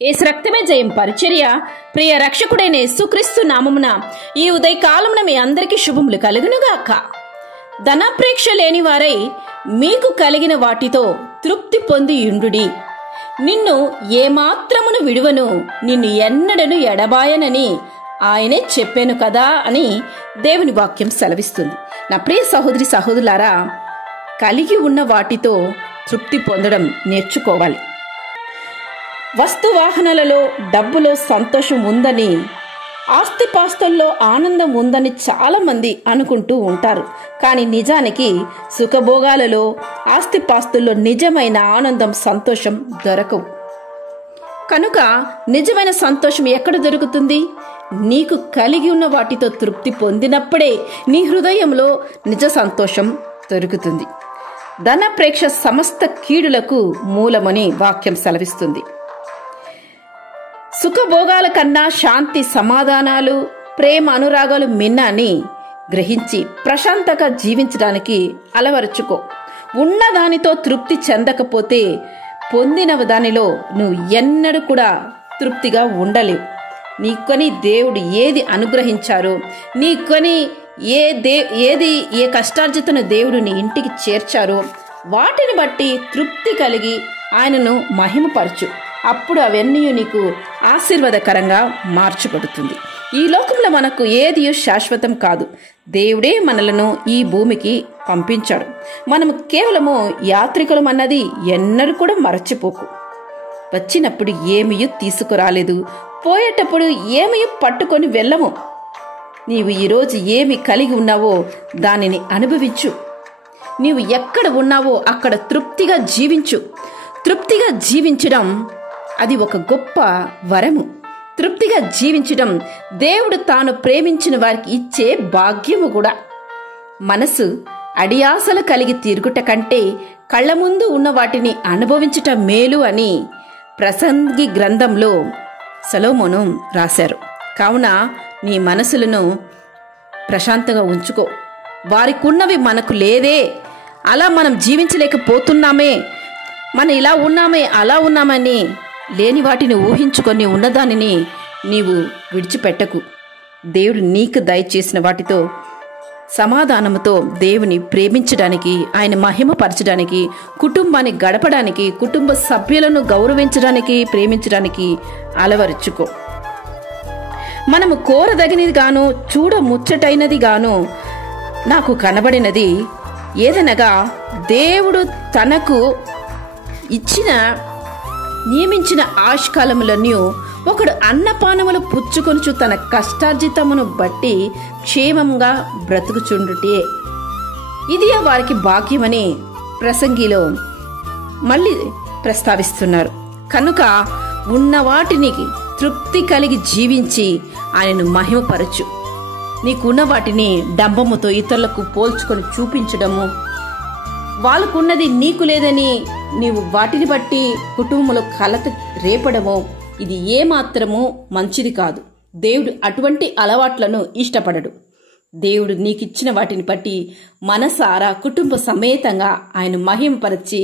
యేసు రక్తమే జయం పరిచర్య ప్రియ రక్షకుడైన యేసుక్రీస్తు నామమున ఈ ఉదయకాలమున మీ అందరికీ శుభములు కలుగునుగాక. ధనాపేక్ష లేని వారై మీకు కలిగిన వాటితో తృప్తి పొంది యుండుడి. నిన్ను ఏమాత్రమును విడువను, నిన్ను ఎన్నడను ఎడబాయనని ఆయనే చెప్పాను కదా అని దేవుని వాక్యం సెలవిస్తుంది. నా ప్రియ సహోదరి సహోదరులారా, కలిగి ఉన్న వాటితో తృప్తి పొందడం నేర్చుకోవాలి. వస్తువాహనాలలో డబ్బులో సంతోషం ఉందని, ఆస్తిపాస్తుల్లో ఆనందం ఉందని చాలా మంది అనుకుంటూ ఉంటారు. కానీ నిజానికి సుఖభోగాలలో, ఆస్తిపాస్తుల్లో నిజమైన ఆనందం, సంతోషం దొరకవు. కనుక నిజమైన సంతోషం ఎక్కడ దొరుకుతుంది? నీకు కలిగి ఉన్న వాటితో తృప్తి పొందినప్పుడే నీ హృదయంలో నిజ సంతోషం దొరుకుతుంది. ధనప్రేక్ష సమస్త కీడులకు మూలమని వాక్యం సెలవిస్తుంది. సుఖభోగాల కన్నా శాంతి, సమాధానాలు, ప్రేమ, అనురాగాలు మిన్న అని గ్రహించి ప్రశాంతంగా జీవించడానికి అలవరుచుకో. ఉన్నదానితో తృప్తి చెందకపోతే పొందిన దానిలో నువ్వు ఎన్నడూ కూడా తృప్తిగా ఉండలేవు. నీకొని దేవుడు ఏది అనుగ్రహించారో, నీకొని ఏ కష్టార్జితను దేవుడు నీ ఇంటికి చేర్చారో వాటిని బట్టి తృప్తి కలిగి ఆయనను మహిమపరచు. అప్పుడు అవన్నీ నీకు ఆశీర్వాదకరంగా మార్చబడుతుంది. ఈ లోకంలో మనకు ఏది శాశ్వతం కాదు. దేవుడే మనలను ఈ భూమికి పంపించాడు. మనము కేవలము యాత్రికులం అన్నది ఎన్నడూ కూడా మరచిపోకు. వచ్చినప్పుడు ఏమీ తీసుకురాలేదు, పోయేటప్పుడు ఏమీ పట్టుకొని వెళ్ళము. నీవు ఈరోజు ఏమి కలిగి ఉన్నావో దానిని అనుభవించు. నీవు ఎక్కడ ఉన్నావో అక్కడ తృప్తిగా జీవించు. తృప్తిగా జీవించడం అది ఒక గొప్ప వరము. తృప్తిగా జీవించడం దేవుడు తాను ప్రేమించిన వారికి ఇచ్చే భాగ్యము కూడా. మనసు అడియాసలు కలిగి తిరుగుట కంటే కళ్ళ ముందు ఉన్న వాటిని అనుభవించుట మేలు అని ప్రసంగి గ్రంథంలో సొలొమోను రాశారు. కావున నీ మనసులను ప్రశాంతంగా ఉంచుకో. వారికున్నవి మనకు లేదే, అలా మనం జీవించలేకపోతున్నామే, మనం ఇలా ఉన్నామే అలా ఉన్నామని లేని వాటిని ఊహించుకొని ఉన్నదానిని నీవు విడిచిపెట్టకు. దేవుడు నీకు దయచేసిన వాటితో సమాధానముతో దేవుని ప్రేమించడానికి, ఆయన మహిమపరచడానికి, కుటుంబాన్ని గడపడానికి, కుటుంబ సభ్యులను గౌరవించడానికి, ప్రేమించడానికి అలవరుచుకో. మనము కోరదగినది గాను, చూడ ముచ్చటైనది గాను నాకు కనబడినది ఏదనగా, దేవుడు తనకు ఇచ్చిన నియమించిన ఆయుష్కాలములన్నీ ఒకడు అన్నపానములు పుచ్చుకొనుచు తన కష్టార్జితమును బట్టి క్షేమంగా బ్రతుకుచుండుటే. ఇది వారికి భాగ్యమని ప్రసంగిలో మళ్ళీ ప్రస్తావిస్తున్నారు. కనుక ఉన్న వాటిని తృప్తి కలిగి జీవించి ఆయనను మహిమపరచు. నీకున్న వాటిని డంబముతో ఇతరులకు పోల్చుకొని చూపించడము, వాళ్ళకున్నది నీకు లేదని నీవు వాటిని బట్టి కుటుంబంలో కలత రేపడమో ఇది ఏమాత్రమూ మంచిది కాదు. దేవుడు అటువంటి అలవాట్లను ఇష్టపడడు. దేవుడు నీకిచ్చిన వాటిని బట్టి మనసారా కుటుంబ సమేతంగా ఆయన మహిమపరచి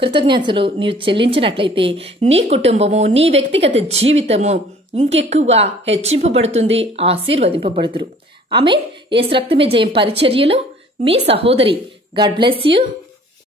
కృతజ్ఞతలు నీవు చెల్లించినట్లయితే నీ కుటుంబము, నీ వ్యక్తిగత జీవితము ఇంకెక్కువగా హెచ్చింపబడుతుంది, ఆశీర్వదింపబడుతురు. ఆమేన్. యేసు రక్తమే జయం పరిచర్యలో మీ సహోదరి. God bless you.